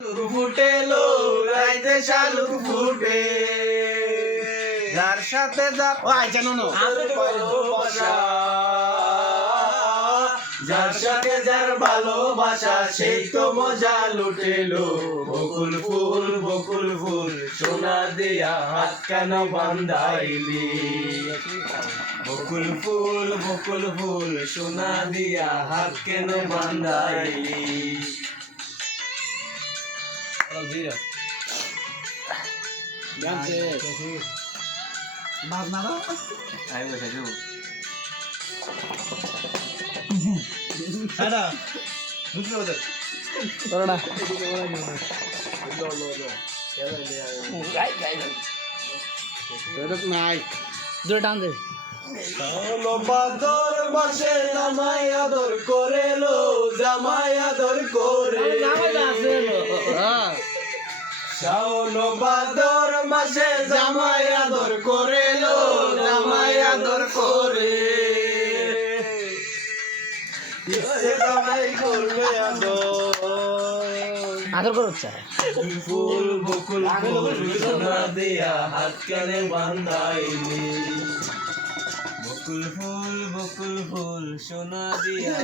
ফুটেলো রাইতে শালুক ফুটে যার সাথে যা ও আইছে নো ভালোবাসা যার সাথে যার ভালোবাসা সেই তো মজা লুটেলো বকুল ফুল সোনা দিয়া হাত কেন বান্ধাইলি বকুল ফুল সোনা দিয়া হাত কেন বান্ধাইলি বাদর মাসে জামাই আদর করেলো জামাই আদর করে শাওন ভাদর মাসে জামাই আদর করেলো জামাই আদর করে জামাই করবে আদর করো ফুল বকুল সোনা দিয়া হাত কানে বান্ধাইলি বকুল ফুল সোনা দিয়া